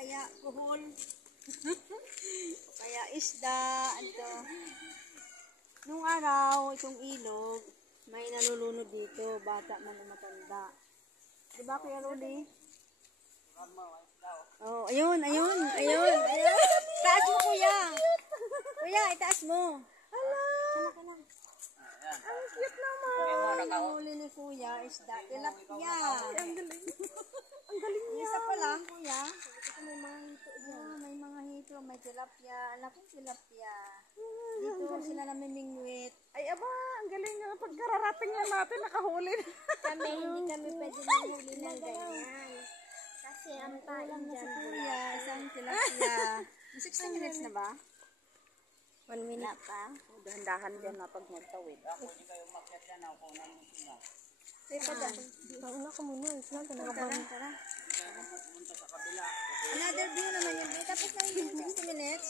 kaya kuhol, o kaya isda, ito. Nung araw, itong ilog, may nalulunod dito, bata man o matanda. Diba Kuya Rudy? Oh, ayun. Taas mo, kuya. Kuya, itaas mo. Hala. Ang cute naman. Ang huli ni kuya, isda, tilapia. Ang galing. Ang galing niya. Isa pa lang, kuya. May mga hito dyan. May mga hito, may tilapia. Anak ko tilapia. Dito sila namimingwit. Ay, aba, ang galing nga. Pagkararating na natin, nakahuli. Hindi kami pwede manghuli ng ganyan. Kasi ang tain dyan. Kuya, isang tilapia. 60 minutes na ba? 1 minute pa. Dahan-dahan dyan na pag nagtawid. Mauna ka muna. Tara. Another view naman yun. Tapos na yung 60 minutes.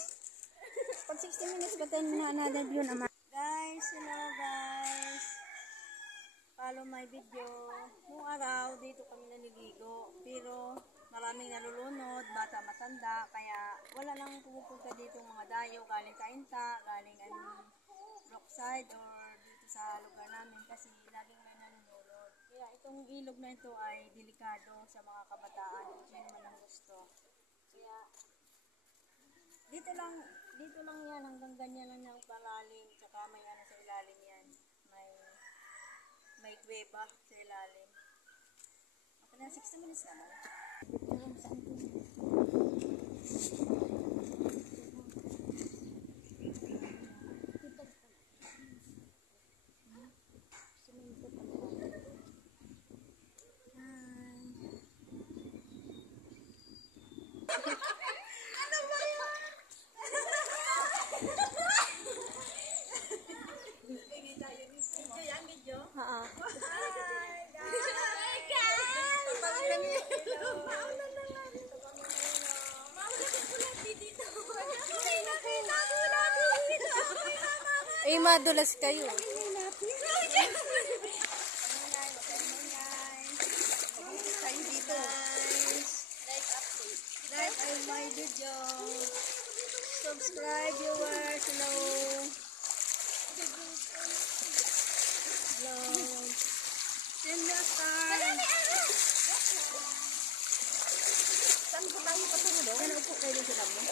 Pag 60 minutes, batin na another view naman. Guys, hello guys. Follow my video. Noong araw, dito kami naniligo. Pero maraming nalulunod, bata matanda. Kaya wala nang pumupunta dito mga dayo. Galing Kainta, galing Brookside or dito sa lugar namin. Kasi laging may nalulunod. Kaya itong ilog na ito ay delikado sa mga kabataan. Kung sino man ang gusto. Kaya dito lang yan. Hanggang ganyan lang yung palalim. Tsaka may ano sa ilalim yan. May kuweba sa ilalim. Okay na, 60 minutes naman. Ay, madulas kayo. Tayo dito. Like my video. Subscribe viewers. Hello. Send me a star. Saan ko tayo patunod? Yan, upo kayo din sa damo.